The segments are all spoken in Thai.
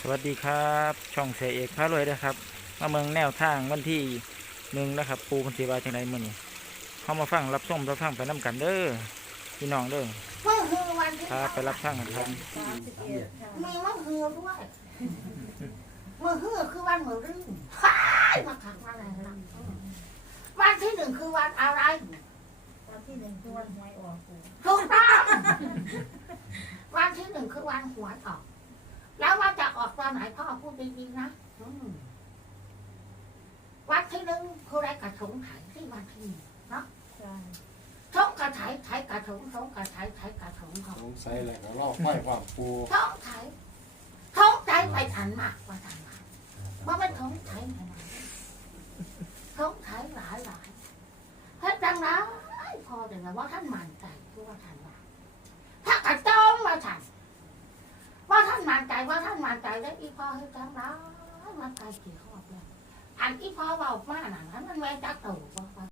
สวัสดีครับ ช่องเสเอกพระรวยนะครับมาเมืองแนวทางวันที่หนึ่งนะครับ ปูพันธีวาจังไรมื่อนี้เข้ามาฟังรับชมรับฟังไปน้ำกันเด้อพี่น้องเด้อมื่อคือวันที่พาไปรับฟังกันครับมีมะเขือด้วยเมื่อคือคือวันมือรื่นฮ้ามาขังมาอะไรล่ะวันที่หนึ่งคือวันอะไร วันที่หนึ่งคือวันหวยออกถูกต้องวันที่หนึ่งคือวันหวยออก แล้วว่าจะออกตอนไหนพ่อพูดดีๆนะอืมวันที่หนึ่งคือไรกระถงไถที่วันที่หนึ่งเนาะใช่ทงกระไถไถกระถงทงกระไถไถกระถงเขาสงสัยแหละก็ลอกไฟความปูท้องไถท้องใจไปทันมากกว่าทันมากว่ามันท้องไถไหนท้องไถหลายหลายเฮ็ดดังนั้นพอเดี๋ยวนะว่าท่านมั่นใจคือว่าท่านว่าถ้ากระจ้องมาทันว่าท่านมั่นใจ ว่าท่านมั่นใจแล้วอีพอเฮ็ดดังนั้นมันใจกี่ข้อแล้วอันอีพอเบามาหนังนั้นมันแม่จักตู่ว่าว่า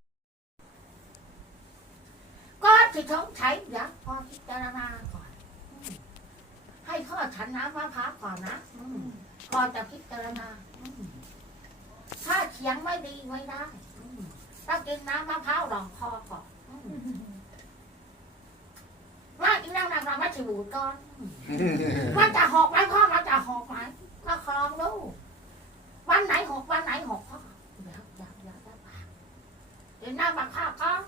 ก็ที่ท้องไถเดี๋ยวพอพิจารณาก่อน ให้ข้อฉันน้ำมะพร้าวก่อนนะอืมก่อนจะพิจารณาอืมถ้าเขียงไม่ดีไม่ได้อืมต้องกินน้ำมะพร้าวรองคอก่อนอืม ว่าอีนั่งนั่งเราไม่ถือบูดก่อนอืมมันจะหกไหมพ่อมันจะหกไหมก็คลองดูวันไหนหกวันไหนหกพ่อเดี๋ยวเดี๋ยวเดี๋ยวเดี๋ยวกินน้ำมะพร้าวก่อน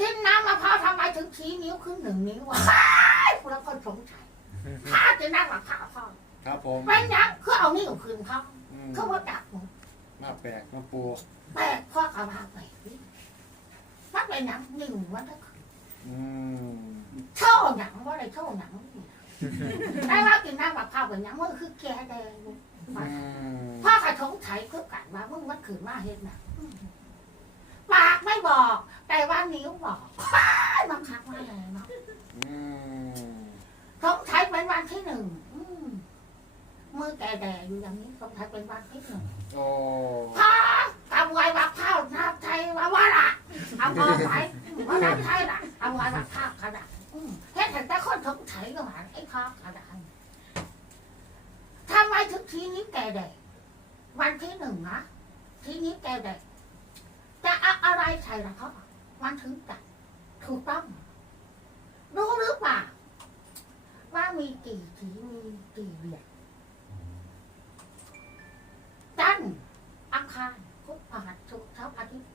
กินน้ำมะพร้าวทำไมถึงชี้นิ้วขึ้นหนึ่งนิ้ววะคุณละคนสงสัยถ้าจะนั่งมะพร้าวพ่อ ครับผมไม่ยักคือเอานิ้วคืนเขาอืมเขาว่าจับหมดมาแปลกมาปูแปลกพ่อกระพาไปมันเป็นหนังหนึ่งวันก็คืออืมโชว์หนังว่าอะไรโชว์หนังได้ว่ากินน้ำมะพร้าวเป็นหนังมันคือแกแดงอืมพ่อกระทงไถคือกันว่ามึงมันขืนมาเห็นหนังปากไม่บอก แต่ว่านิ้วบอกบางครั้งว่าอะไรเนาะ อืมทงไถเป็นวันที่หนึ่งอืม มือแกแดงอยู่อย่างนี้ทงไถเป็นวันที่หนึ่งโอ้พ่อกำไว้บักข้าวน้ำใจว่าว่าละเอาพอไปว่าน้ำใจละเอาไว้บักข้าวกระดาษอืมเฮ็ดแต่แต่คนสงสัยก็หาไอ้ข้าวกระดาษทำไมถึงทีนี้แกแดงวันที่หนึ่งนะทีนี้แกแดงจะเอาอะไรใส่ละเขามันถึงจะถูกต้องรู้หรือเปล่าว่ามีกี่สีมีกี่เหรียญ จันทร์อังคารพุธพฤหัสศุกร์เสาร์อาทิตย์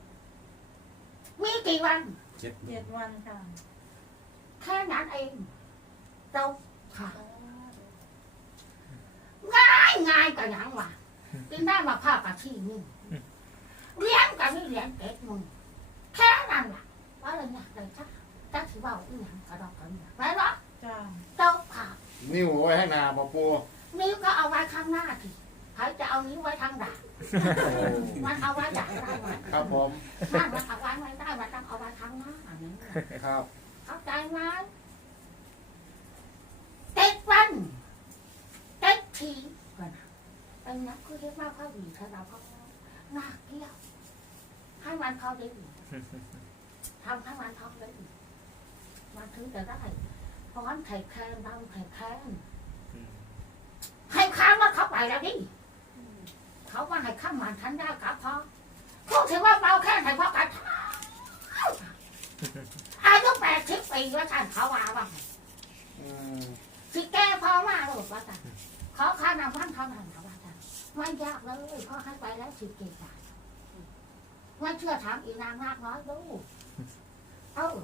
มีกี่วัน เจ็ดเจ็ดวันค่ะแค่นั้นเองเราค่ะ ง่ายง่ายกับยังวะกินได้มาภาพกับที่นี่เลี้ยงกับนี่เลี้ยงเก็ดมึงแค่นั้นแหละว่าอะไรเนี่ยเลยจ้าจ้าถือว่าอีหยังกระดอกกระเดี่ยไม่หรอกจ้าเจ้าผ่านิ้วไว้ให้หนาบ่ปู นิ้วก็เอาไว้ข้างหน้าที ใครจะเอานิ้วไว้ทางด่างโอ้มันเอาไว้ด่างได้ไหมครับผมนั่นมันเอาไว้ไม่ได้มันต้องเอาไว้ข้างหน้าอย่างนี้ครับ เข้าใจไหมเจ็ดวันเจ็ดทีก่อนนะเป็นนักคือเรียกว่าเขาดีเธอเราเขาหน้าเกี้ยวให้มันเขาได้ดีทำให้มันเขาได้ดีมันถึงจะได้เพราะงั้นไข่แคนเราไข่แคนให้ค้างว่าเขาไปแล้วดิ เขาว่าให้ข้ามมันทันได้กับพอพูดถึงว่าเบาแค่ไหนพอกันอายุแปดสิบปีว่าท่านเขาว่าว่าอืมสิแก้พอมาหรือว่าท่านขอค่าน้ำมันเท่านั้นนะว่าท่านไม่ยากเลยพ่อให้ไปแล้วสิบกี่บาทไม่เชื่อถามอีนางมากน้อยดูเออ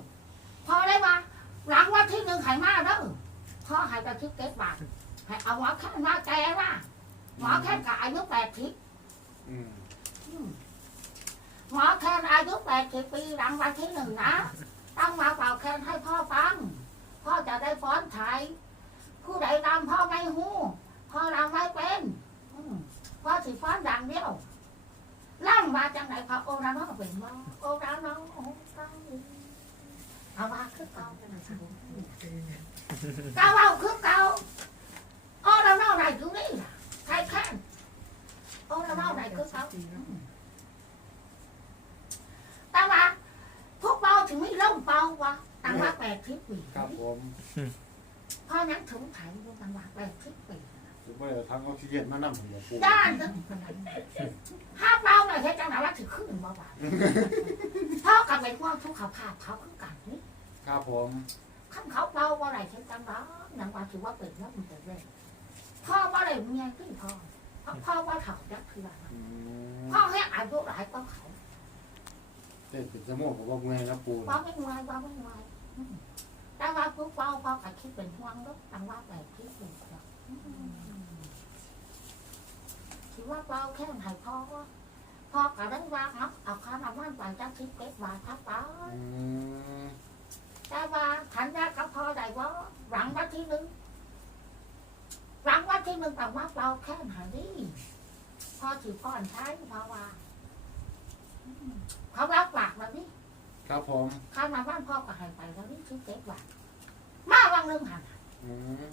พอได้ว่าหลังวันที่หนึ่งให้มาเด้อพ่อให้ไปสิบเจ็ดบาทให้เอาหมอแค่มาแกว่า หมอแค่กับอายุแปดสิบอืมอืมหมอแคนอายุแปดสิบปีหลังวันที่หนึ่งนะต้องมาเป่าแคนให้พ่อฟัง พ่อจะได้ฟ้อนไทย ผู้ใดรำพ่อไม่หูพ่อรำไม่เป็นอืมพ่อสิฟ้อนดังเดียวล่ำมาจังไหนพ่อโอราโนเป็นบ่โอราโนโอ้เก้าเอาว่าคือเก่าจังไหนสิเก้าเอาคือเก่าโอราโนไหนอยู่นี่ ล่ะใครแค้นโอราโนไหนคือเก่าอืมถึงไม่เล่าเปล่าวะตั้งว่าแปดทิศปีครับผมพ่อนั้นถึงไถ่ดูตั้งว่าแปดทิศปีสิบ่ได้ทางออกซิเจนมานำผมบ่ปูด้านนึงห้าเปล่าหน่อยเฮ็ดจังไหนว่าถือขึ้นบ่บ่าพ่อกับเป็นว่าทุกเขาภาพเขาคือกันนี่ครับผมขั้นเขาเปล่าว่าไรเฮ็ดจังหวะนังว่าถือว่าเป็นแล้วมันจะเร่พ่อว่าไรเมียที่พ่อเพราะ พ่อว่าเขายักคืออะไรอืมพ่อให้อายุหลายก็เขาเต้นเป็นสมองก็บ่เมื่อยนะปูว่าไม่ไหวว่าไม่ไหวอืมแต่ว่าผู้เฝ้าพ่อก็คิดเป็นห่วงลูกตั้งว่าแปดทิศปีแล้วอืมถือว่าเปล่าแค่ไหนพ่อว่าพ่อก็ได้ว่าเนาะเอาข้าวน้ำมันไปจักทิศเก็บบาททับป้าอืมแต่ว่าขันยากับพ่อได้ว่าหลังวันที่หนึ่ง หลังวันที่หนึ่งแต่ว่าเปล่าแค่ไหนดิพ่อถือก้อนใช้เพราะว่าอืมเขารับปากแล้วนี่ครับผมข้าวน้ำมันพ่อก็ให้ไปแล้วนี่ทิศเก็บบาทมาวันหนึ่งหันอืม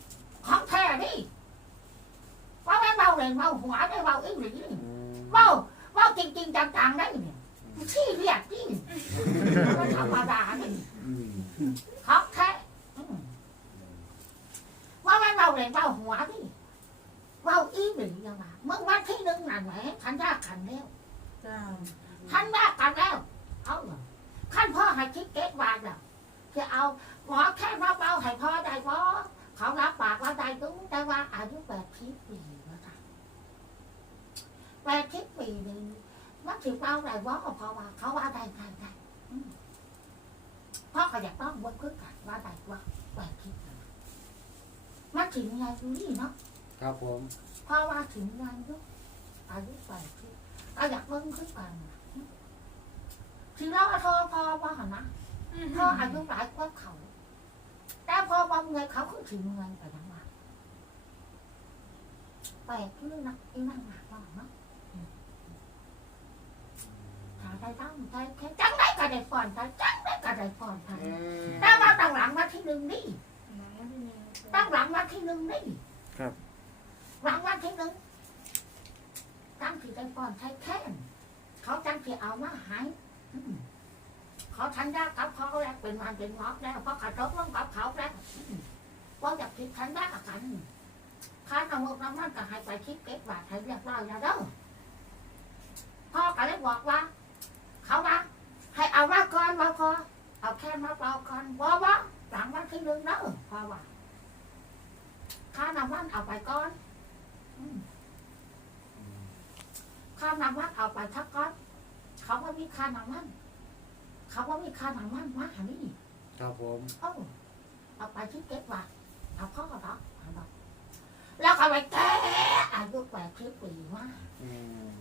ของแท้ดิว่าไม่เบาเลยเบาหัวได้เบาอีกหรืออืมเบาเบาจริงๆจังๆได้เนี่ยที่เรียกที่มันธรรมดาเนี่ยอืมของแท้อืมว่าไม่ เบาเลยเบาหัวดิเบาอีหรือยังไงเมื่อวันที่หนึ่งนั่นแหละขันยากกันแล้วจ้าขันยากกันแล้ว เอาเหรอขันพ่อให้คิดเก็ตวานแล้วจะเอาหมอแค่มาเบาให้พ่อได้พ่อเขารับปากว่าได้ตุ้งแต่ว่าอายุแปดสิบปีนะคะแปดสิบปีนี่มันถือเบาได้ว่าเพราะว่าเขาว่าได้ได้ได้อืมพ่อก็อยากต้องบนขึ้นกันว่าได้ว่าแปดสิบปี มันถึงไงดูนี่เนาะครับผมเพราะว่าถึงงานยุคอายุแปดสิบก็อยากเบิ่งขึ้นไปนะถึงแล้วทอพอว่าหนนะพออายุหลายกว่าเขา แต่พอบางเงินเขาคือถึงเงินไปทั้งวันแปลกที่นักที่นั่งหนักว่าเนาะถ้าได้ตั้งใจแค่จังได้ก็ได้ฟอนไปจังได้ก็ได้ฟอนไปอืมแต่ว่าตั้งหลังมาที่หนึ่งนี่หนังที่หนึ่ง ตั้งหลังมาที่หนึ่งนี่ครับ หลังวันที่หนึ่งตั้งที่ได้ฟอนใช้แค้นเขาจังที่เอามาใหายเขาทันยากับเขาแล้วเป็นวันเป็นงอกแล้วเพราะขัดรบต้องกับเขาแล้วอืมว่าอยากคิดทันยากันข้าน้ำมันน้ำมันก็ให้ไปคิดเก็บบาทให้เรียบร้อยแล้วเด้อพ่อก็เลยบอกว่า เขาว่าให้เอามาก่อนมาพอเอาแค่มาเปล่าก่อนว่าว่าหลังวันที่หนึ่งเด้อพ่อว่า ข้าน้ำมันเอาไปก่อนอืมค่าน้ำมันเอาไปทักก้อน เขาว่ามีค่าน้ำมัน เขาว่ามีค่าน้ำมันมาหานี่ครับผมเอ้าเอาไปที่เก็บว่าเอาพ่อก็รับเอาบอกแล้วก็ไปแก้อายุแปดสิบปีมาอื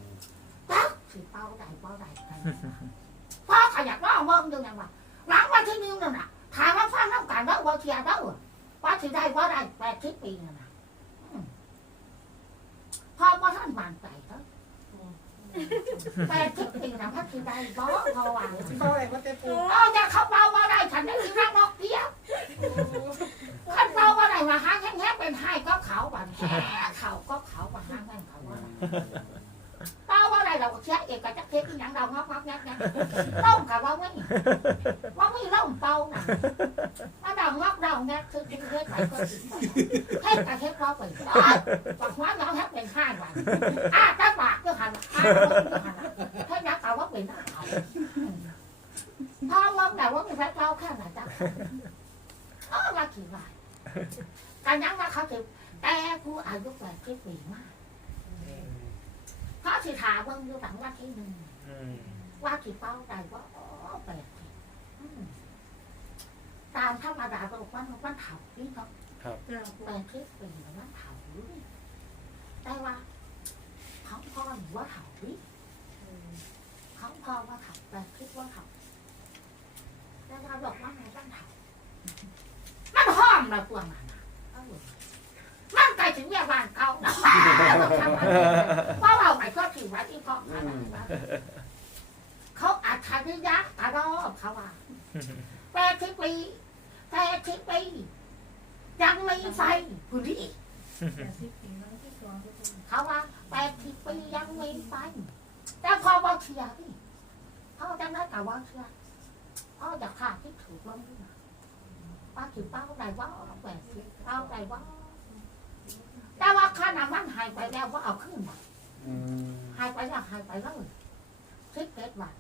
มจักสิเป้าใดเป้าใดกันพ่อขยันว่าเบิ่งดูอย่างว่าหลังวันที่หนึ่งนั่นน่ะถามว่าฟังน้ำกันเด้อว่าเทียเด้อว่าสิได้ว่าได้แปดสิบปีนั่นน่ะอืมพ่อว่าท่านบานใจเด้อแปดสิบปีนะพักที่ได้บ่พอวางเท่าไหร่ก็จะปูเอาจะเข้าเป้าว่าได้ฉันได้ยินรักนกเดียวขันเป้าว่าได้มาหาแค่ๆเป็นให้ก็เขาบันแห่เขาก็เขาบันหาแม่เขาว่าเป้าว่า ได้เราเชื่อเอกกับจักเทศที่ยังเรางอกงอกแงกแงล่มกับว่าไม่ว่าไม่ล่มเป้าน่ะมาดาวงอกดาวแงกคือที่เฮ็ดไปก็สิเฮ็ดกับเฮ็ดรอไปปักหัวน้องแฮกเป็นห้าวันอ้าตาปากก็หันอ้าก็หันเฮ็ดยักษ์เขาว่าเป็นเขาพ่อว่าแต่ว่ามีแฟนเราแค่ไหนจ้ะเออมากี่วันการยังว่าเขาถือแต่กูอายุแปดสิบปีมากเพราะสิถามเบิ่งอยู่หลังว่าที่หนึ่งอืมว่ากี่เป้าใจว่าอ๋อแปดสิบอืมตามธรรมดาโลกมันมันเถาที่เขาจ้าปูแปดสิบปีมันเถาอยู่แต่ว่าของพ่อหรือว่าเถาวิของพ่อว่าเถาแปดสิบว่าเถาแต่เราบอกว่าไงบ้างเถามันห้อมเราตัวมันน่ะเออมั นไกลถึงแม่บ้านเก่านะเพราะเราไอ้ก็ถือไว้ที่พ่อขนาดนั้นเขาอัจฉริยะกระรอบเขาว่าแปดสิบปีแปดสิบปียังไม่ไฟผู้นี้แปดสิบปีแล้วที่สองก็ปูเขาว่าแปดสิบปียังไม่ไฟแต่พอว่าเชียร์นี่เขาจะได้กับว่าเชียร์พ่อจะขาดที่ถูกลงด้วยนะป้าถือเป้าใดว่าแหวนสิเป้าใดว่า แต่ว่าข้าน้ำมันหายไปแล้วว่าเอาขึ้นมาอืมหายไปแล้วหายไปแล้วคิดเก็ดวัน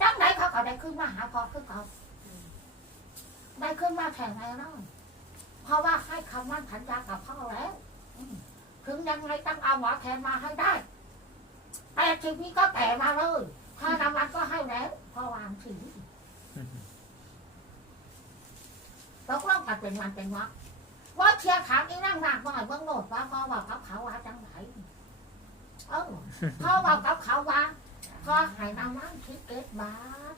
จังไหนเขาก็ได้ขึ้นมาหาพอขึ้นเขาได้ขึ้นมาแข่งแน่นอนเพราะว่าให้คำมั่นสัญญากับพ่อแล้วอืมถึงยังไงต้องเอาหมอแทนมาให้ได้แต่ทีนี้ก็แต่มาเลยถ้ารางวัลก็ให้แล้วพอวางสีตกลงกันเป็นวันเป็นวัก ว่าเชียร์ถามอีนั่งหนักหน่อยเบื้องโนดว่าพ่อว่าเขาเขาว่าจังไหนเออพ่อว่าเขาเขาว่าพ่อให้รางวัลคิดเก็ดบาท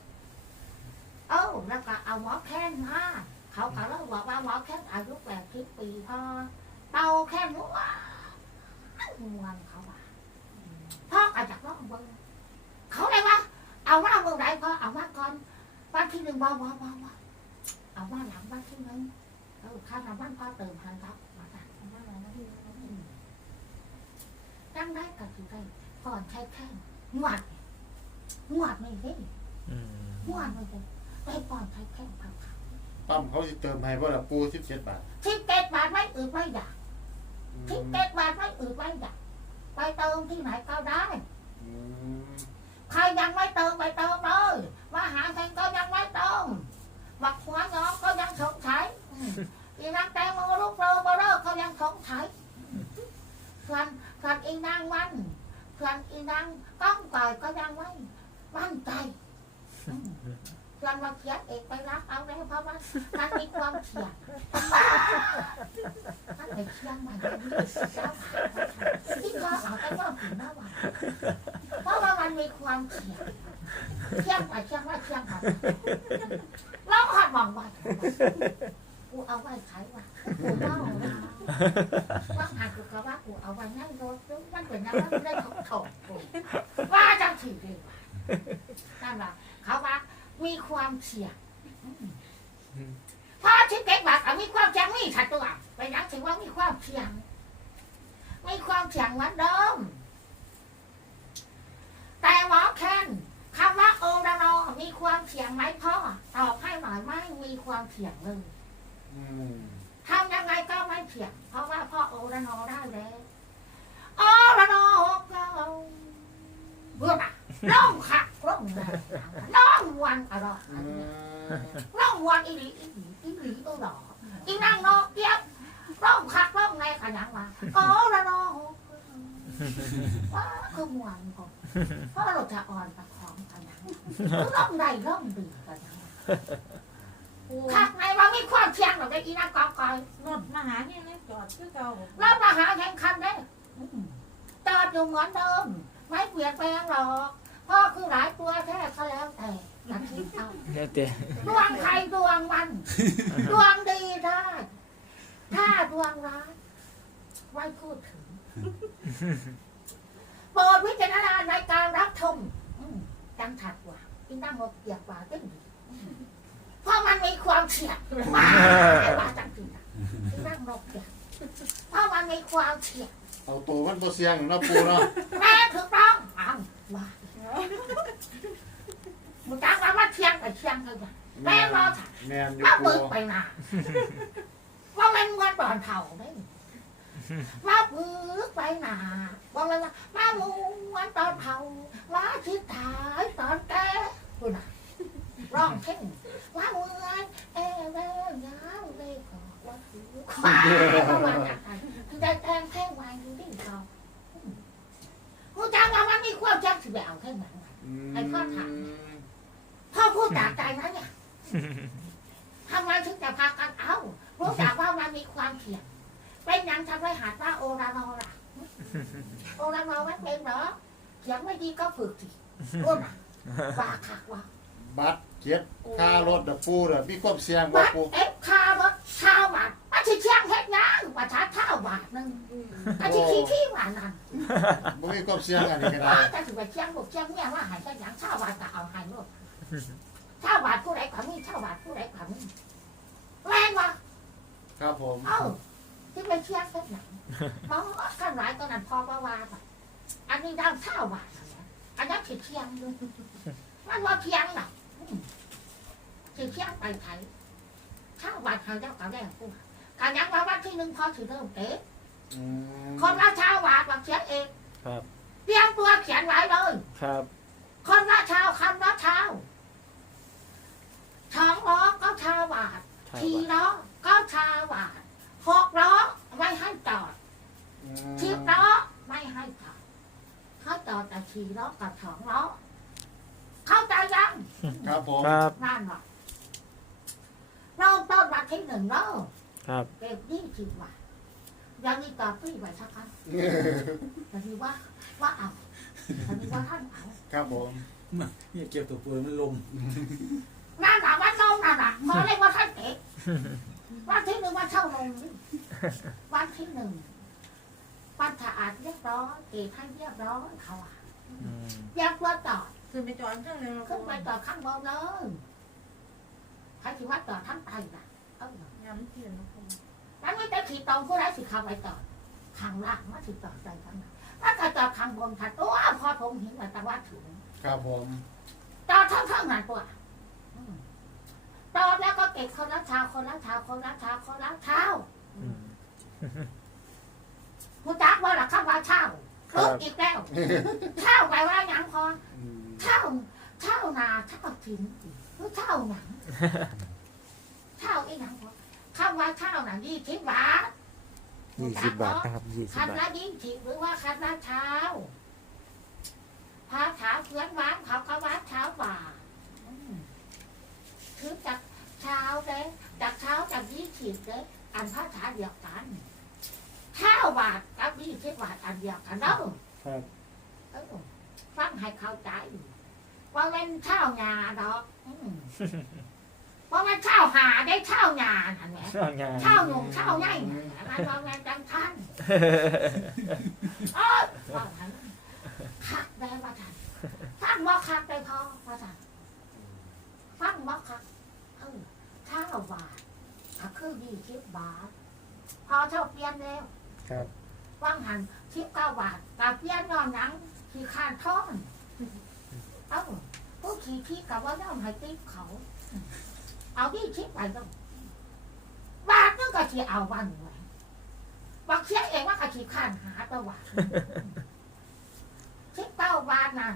เออแล้วก็เอาหมอแค้นมาเขาก็เลยบอกว่าหมอแค้นอายุแปดสิบปีพ่อเตาแค้นว่าวันเขาว่าพ่ออาจจะร้องเบิ้งเขาเลยว่าเอาว่าเมื่อไรพ่อเอาว่าก่อนวันที่หนึ่งว่าว่าว่าว่าเอาว่าหลังวันที่หนึ่ง เออข้าน้ำมันพ่อเติมพันครับมาจ้ะเอามาหลังมาที่นี่อืมจังได้กับที่ได้ก่อนใช้แข้งงวดงวดไม่ได้อืมงวดไม่ได้ได้ก่อนใช้แข้งพันครับตั้มเขาสิเติมให้บ่ล่ะปู17บาทที่เก็ดบาทไม่อืดไม่อยากอืที่มเก็ดบาทไม่อืดไม่อยากไปเติมที่ไหนก็ได้อืมใครยังไม่เติมไปเติมเลยมาหาใครก็ยังไม่เติมบักหัวงอกก็ยังสงสัย อีนางแตงโมลูกโรเบอร์ก็ยังสงสัยส่วนส่วนอีนางวันส่วนอีนางก้องก่อยก็ยังไม่มั่นใจส่วนมาเขียนเอกไปรักเอาได้วเพราะว่ามันมีความเสี่ยงมันไปเชียงใหมันที่เขาเอาไปว่าถึงหน้าวันเพราะว่ามันมีความเสี่ยงเสี่ยงไปเสี่ยงมาเสี่ยงมาเราหัดมองไว้ กูเอาไว้ใช้ว่ากูเมาแล้วว่าหัดกูก็ว่ากูเอาไว้นั่งรถมันเป็นยังไงมันได้ถกถกกูว่าจังสิดีว่านั่นแหละเขาว่ามีความเสี่ยงพอที่เก็บบัตรมีความเสี่ยงมีชัดตัวไปนักถือว่ามีความเสี่ยงมีความเสี่ยงเหมือนเดิมแต่หมอแคนคำว่าโอรานอมีความเสี่ยงไหมพ่อตอบให้หน่อยไม่มีความเสี่ยงเลย ทำยังไงก็ไม่เสี่ยงเพราะว่าพ่อโอรานอได้แล้วโอรานอก็เบื่อปะร้องขักร้องเลยร้องวันองอืมร้องวันอีหลีอีหลีอีหลีโอรออีนั่งนอกเกียบร้องขักร้องในขยันมาโอรานอว่าคือมวนก่อนเพราะเราจะอ่อนประคองกันนะร่องใดร่องดีกันนะ ข้างในว่ามีความเชียงหรือไม่อีนักกองกอยรถมาหาเนี่ยเลยจอดคือเก่าเรามาหาแข่งขันได้อืมจอดอยู่เหมือนเดิมไม่เปลี่ยนแปลงหรอกพ่อคือหลายตัวแท้ก็แล้วแต่อย่าคิดเอาเนี่ยเต้ดวงใครดวงมันดวงดีได้ถ้าดวงร้ายไม่พูดถึงโปรดวิจารณาในการรับชมอืมจังถัดกว่าที่นั่งรถเหยียบกว่าตึ้ง ความเฉียดว่าว่าจังจริงนะที่นั่งรถเหยียบเพราะมันมีความเฉียดเอาตัวมันบ่เสี่ยงเนาะปูเนาะแม่ถูกต้องอ้าวว่ามึงจ้างว่ามาเชียงไปเชียงกันจ้ะแม่รอถ่ายแม่นอยู่มาปูเบิกไปนาว่ามันเงินตอนเท่าได้มาเบิกไปนาว่ามันว่ามามูวันตอนเท่ามาชิดถ่ายตอนแก่คุณน่ะร้องเพลง ว่าเงินเอ้เว้ยยาวเลยก็ว่าถือควายว่าวันอะไรคือได้แทงแท่งวางอยู่ที่เขากูจำว่ามันมีความจำสิบเอาแค่ไหนมไอ้ข้อถามพ่อพูดจากใจนะเนี่ยทำไมถึงจะพากันเอารู้จักว่ามันมีความเสี่ยงเป็นยังทำให้หาดว่าโอรานอล่ะโอรานอไม่เป็นเหรอเสียงไม่ดีก็ฝึกสิรู้นะว่าคักว่าบัตร เจ็ดค่ารถเด้อปูเด้อมีความเสี่ยงบ่วัดปูเอฟคารถชาวบาทอาชีเชียงเฮ็ดงานว่าช้าเท่าบาทหนึงอาชีขี้ที่ว่านั่นบ่มีความเสี่ยงอันนี้ก็ได้ว่าจะถือไปเชียงบุกเชียงเนี่ยว่าใหายกันยังชาวบาทก็เอาใหายลูกชาวบาทผู้ใดกว่ามีชาวบาทผู้ใดกว่ามีแรงว่ะ ครับผมเอ้าที่ไปเชียงเฮ็ดหนังมองข้างหลายตอนนั้นพอประวาไปอันนี้ดาวชาวบาทอันนี้อันนี้ผิดเชียงอยู่มันว่าเชียงน่ะอืม ถือเที่ยงไปไทยข้าววันเขาเจ้าก็ได้กูการยังว่าวันที่หนึ่งพอถือเริ่มเตะอืมคนละเช้าบาทบักเชียเองครับเตรียมตัวเขียนไว้เลยครับ คนละเช้าคำละเช้าสองล้อก็เช้าบาทครับสี่ล้อก็เช้าบาทหกล้อไม่ให้จอดอืสิบมล้อไม่ให้จอดเขาจอดแต่สี่ล้อกับสองล้อเข้าใจยัง ครับผม ครับ นั่นหรอกเริ่มต้นวันที่หนึ่งเริ่มครับเก็บยี่สิบบาทยังมีต่อปี้ไว้สักครั้งแต่ที่ว่าว่าเอาแต่ที่ว่าท่านเอาครับผม เนี่ยเกี่ยวตัวปืนมันลม นั่นแหละวันลงนั่นแหละขอเรียกว่าท่านเอกวันที่หนึ่งวันเช่าลงนี่วันที่หนึ่งวันสะอาดเรียบร้อยเก็บให้เรียบร้อยเขาอะอืม แยกตัวต่อ คือไปจอดเครื่องนึงขึ้นไปต่อข้างบนเลยใครที่ว่าต่อทั้งไตน่ะเออย้ำเทียนนะคุณมันไม่ได้ขีดตรงผู้ใดสิเข้าไปต่อข้างล่างมาสิต่อใจกันนะถ้าจะต่อข้างบนถัดตัวพอผมเห็นแต่ว่าถึงครับผมต่อทั้งทั้งนั้นตัวอืมต่อแล้วก็เก็บคนละเท้าคนละเท้าคนละเท้าคนละเท้าอืมผู้จักว่าละข้าว่าเช่าครับลุกอีกแล้วเช่าไปว่าหยังพออืม เช่าเช่านาเช่าถิ่นหรือเช่าหนังเช่าอีหยังพอข้าว่าเช่าหนังยี่สิบบาทยี่สิบบาทนะครับยี่สิบคันบาละทยี่สิบหรือว่าคันละเช้าพาเช้าเพื่อนว้านเขาก็วัดเช้าบ่าอืมคือจากเช้าเด้จากเช้าจากยี่สิบเด้อันภาษาเดียวกันเช้าบาทกับยี่สิบบาทอันเดียวกันเนาะครับเออฟังให้เข้าใจ ว่าเป็นเช้าหยาดอกอืมว่าเป็นเช้าหาได้เช้าหยาอันไหนเอางานเช้าหนุ่มเช้าใหญ่อันนั้นว่าแม่นจังทันเอ้ยว่าทันคักได้ว่าทันฟังบ่คักได้พอว่าทันฟังบ่คักเออเช้าบาทก็คือยี่สิบบาทพอเท่าเปลี่ยนแล้วครับว่างหันสิบเก้าบาทกับเปลี่ยนนอนหนังขี่คานท้อน เอ้าผู้ขี่ที่กับว่าน้องให้ติ๊บเขา เอาที่ชิปไปต้องบาทนึงก็ที่เอาวันไว้บอกเสียเองว่าก็ขี่คานหาตัวว่าสิบเก้าบาทนั่น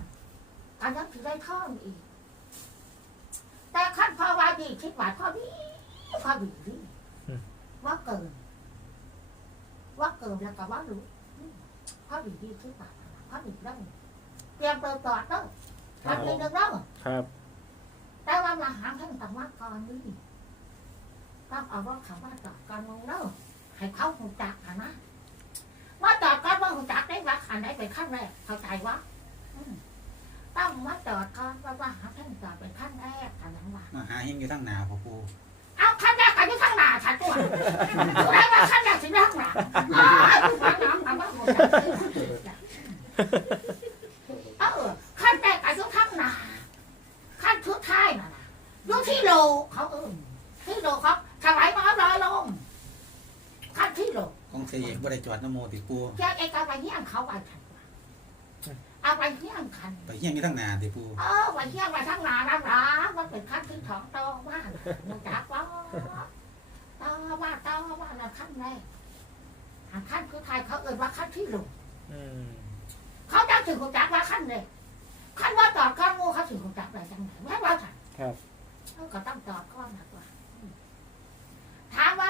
อันนั้นถือได้ท่อนอีก แต่ขั้นพอว่าดีชิปบาทพอดีพอดีดีว่าเกินว่าเกินแล้วก็ว่ารู้พอดีดีชิปบาทพอดีได้เตรียมเปิดตอดเด้อ ครัทับนทีหนึ่งเด้อครับ แต่ว่ามาหาท่านต่างว่าก่อนนี่ต้องเอาว่าคำว่าจอดก่อนลงเนอะให้เขาหูจักอะนะว่าจอดก่อนว่าหูจักได้ว่าขันไหนเป็นขั้นแรกเข้าใจวะอืมต้องว่าจอดก่อนว่าว่าหาท่านจอดเป็นขั้นแรกอันนั้นว่ามาหาเฮงอยู่ทั้งหนาพ่อปูเอาขั้นแรกกันที่ข้างหน้าฉันตัวดูได้ว่าขั้นแรกสิข้างหลังอ๋อคือว่าน้องคำว่าหูจักเออขั้นแรกกันที่ข้างหน้าขั้นทุดท้ายน่ะ นะอยู่ที่โลเขาเออที่โลเขาถวายน้อยน้อยลงขั้นที่โลของเสียเอกบ่ได้จอดน้ำโมติปูเจ้าเอกเอาไปเฮี้ยงเขาไปทันเอาไปเฮี้ยงคัน ไปเฮี้ยงอยู่ทั้งหนาติปูเออไปเฮี้ยงไปทั้งนาน้ำร้ามันเป็นขั้นที่สองโตมากมันจักว่าโตว่าโตว่าน่ะขั้นแรกอันขั้นคือไทยเขาเอ่ยว่าขั้นที่โลอืมเขาจะถึงของจักว่าขั้นเลยขั้นว่าจอดก้อนงูเขาถึงของจักอะไรจังไหนแม่ว่าฉันครับ เขาก็ต้องจอดก้อนนะตัวอืมถามว่า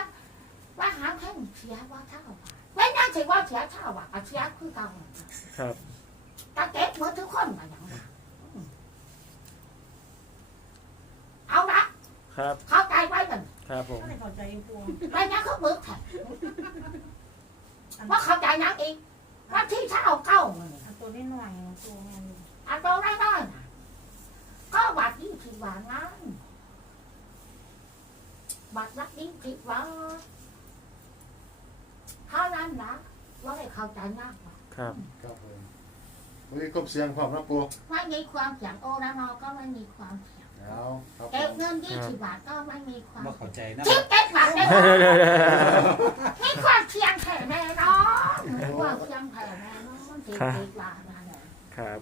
ว่าหางแค่เสียว่าเท่าบาทไม่น่าถือว่าเสียเท่าบาทเอาเสียคือเก่าครับตาเก็บเหมือนทุกคนมาอย่างนั้นอืมเอาละครับ เข้าใจไว้หนึ่งครับผมก็เลยเข้าใจปูไม่งั้นเขาเบิกแทนว่าเข้าใจนักอีกว่าที่เท่าเก้ามันเนี่ยอันตัวนี้หน่อยตัวแม่อันโตได้ได้นะก็บัตรยี่สิบบาทนั้น บัตรนักยี่สิบบาทเท่านั้นนะว่าได้เข้าใจมากกว่าครับ ครับผมมีกบเสียงความนะปูไม่มีความเสียงโอระนอก็ไม่มีความเสียงเอาครับผเก็บมเงินยี่สิบบาทก็ไม่มีความบ่เข้าใจนะคิดเก็บบาทได้ไหมมีความเชียงแผ่แน่นอนมีความเชียงแผ่แน่นอนคิดเก็บบาทนั่นแหละครับ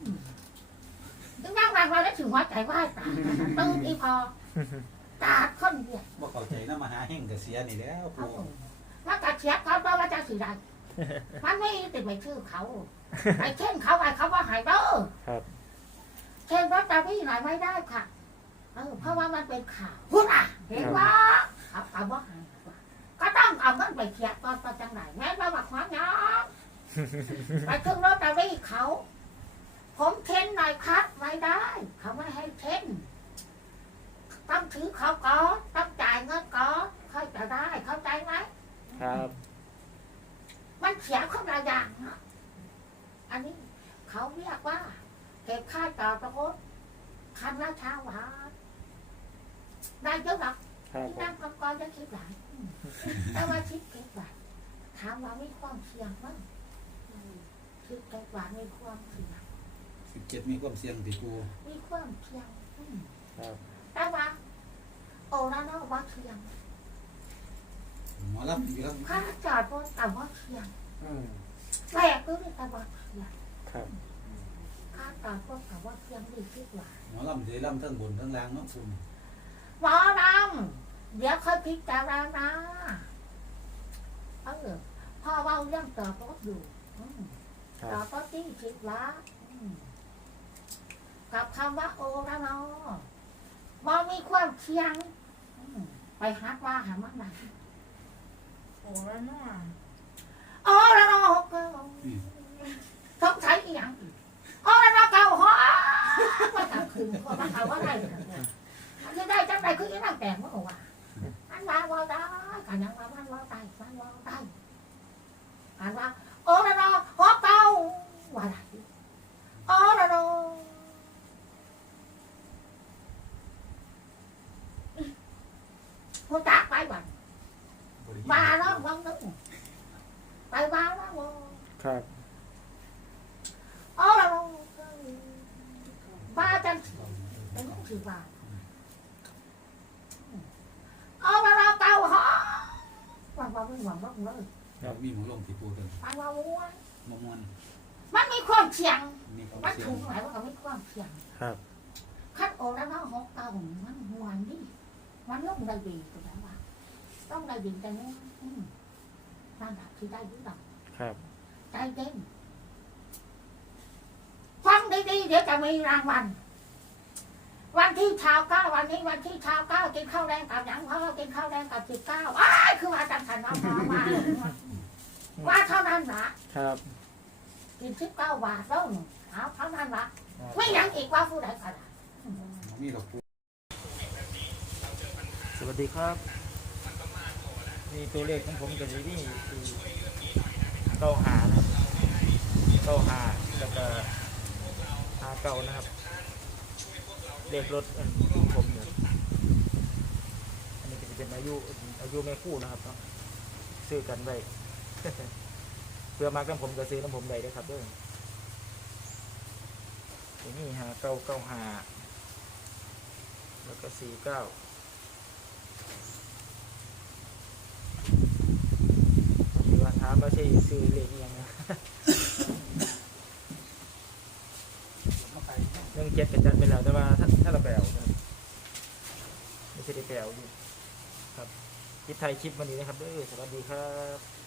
ถึงนั่งนั่งเราได้ถึงหัวใจไหวตายตื่นอีพอ ตคนเดียวบ่เข้าใจน้ำมหาแห่งก็เสียนี่แหล้วเอาปูแล้วก็เสียก่อนว่าว่าจะสิได้มันไม่ติดไปชื่อเขาไอ้เช่นเขาไอ้เขาว่าหายเด้อครับเช่นรถตาวี่ไหนไม่ได้ค่ะเออเพราะว่ามันเป็นข่าวพูดอะเห็นว่าเขาเอาว่าหายก็ต้องเอาเงินไปเสียก่อนก็จังไหนแม้ว่าบักหัวหยองไปขึ้นรถตาวี่เขา ผมเช่นหน่อยครับไม่ได้ เขาไม่ให้เช่น ต้องถือเขาก่อนต้องจ่ายเงินก่อนค่อยจะได้เข้าใจไหมครับ มันเสียคนละอย่างนะอันนี้เขาเรียกว่าเก็บค่าจอดรถคันละเช้าหวานได้เยอะหรอกครับผนั่มงกองกองจะคิดหลายอืมแต่ว่าคิดเก็บหลายถามว่ามีความเสี่ยงมั้งอืมคิดเก็บหลายมีความเสี่ยง17มีความเสี่ยงติปูมีความเสี่ยงอืมครับ แต่ว่า โอ้แล้วเนาะว่าเสี่ยงหมอลำอยู่แล้วค่าจอดรถแต่ว่าเสี่ยงอืมแปลกก็เลยแต่ว่าเสี่ยงครับค่าจอดรถแต่ว่าเสี่ยงดีที่กว่าหมอลำสิลำทั้งบนทั้งล่างเนาะปูหมอดำเดี๋ยวค่อยพิจารณาเออพ่อเว่าเรื่องจอดรถอยู่อืม ครัจอบดรถที่คิดว่าอืมกับคำว่าโอแล้วเนาะมอมีความเชียงอืม ไปฮัดว่าหามันไหนโอ้แล้วเนาะโอแล้วเนาะก็สงสัยอีหยังอีกโอแล้วเนาะเก่าหัวว่าจะคืนคนมาเขาว่าได้กันเนี่ยอันนี้ได้จังไรคืออีนั่งแต่งเมื่อวานอันว่าว่าได้กันยังว่ามันว่าได้มันว่าได้อันว่าโอแล้วเนาะหัวเก่าว่าได้โอแล้วเนาะหัวจักไปบ้าน บ่ได้ยิน มาแล้ววังนึงไปบ้านแล้ว ครับโอ้เราบ้าจังเป็นลูกสิบ้าโอ้เราเก่าหอวังว่าไม่หวังบ้างเลยครับมีหมอลงติปูตัวฟังว่าวัวมอมวนมันมีความเสี่ยง มีความมันเสี่ยถูงกไหมว่ามีความเสี่ยงครับขั้นโอแล้วน้องหกเก่ามันหวนดิมันลงได้ดีก็แล้วว่าต้องได้ดีแต่เนี่ยนั่นแหละที่ได้ดีหรอกครับ ใจเย็นฟังดีๆเดี๋ยวจะมีรางวัลวันที่ชาวเก้าวันนี้วันที่ชาวเก้ากินข้าวแดงกับหยังพ่อกินข้าวแดงกับสิบเก้าอ้ายคือว่าจังสันว่าพอว่าว่าเท่านั้นนะครับกินสิบเก้าบาทแล้วเอาเท่านั้นละไม่หยังอีกว่าผู้ใดก็ได้มีดอกปูสวัสดีครับนี่ตัวเลขของผมกับนี่คือเก้าหานะครับ เก้าหาแล้วก็หาเก้านะครับเลขรถนผมเนี่ยอันนี้ก็จะเป็นอายุอายุแม่คู่นะครับเนาะซื้อกันไว้เพื่อมากับผมก็ซื้อน้ำผมได้เลยครับเด้อตัวนี้หาเก้าเก้าหาแล้วก็สี่เก้าหรือว่าถามว่าใช่ซื้อเลขอิหยังนะ เจ็ดกับจันไปแล้วแต่ว่าถ้าถ้าเราแปลวไม่ใช่ได้แปลวอยู่ครับคลิปไทยคลิปวันนี้นะครับด้วยสวัสดีครับ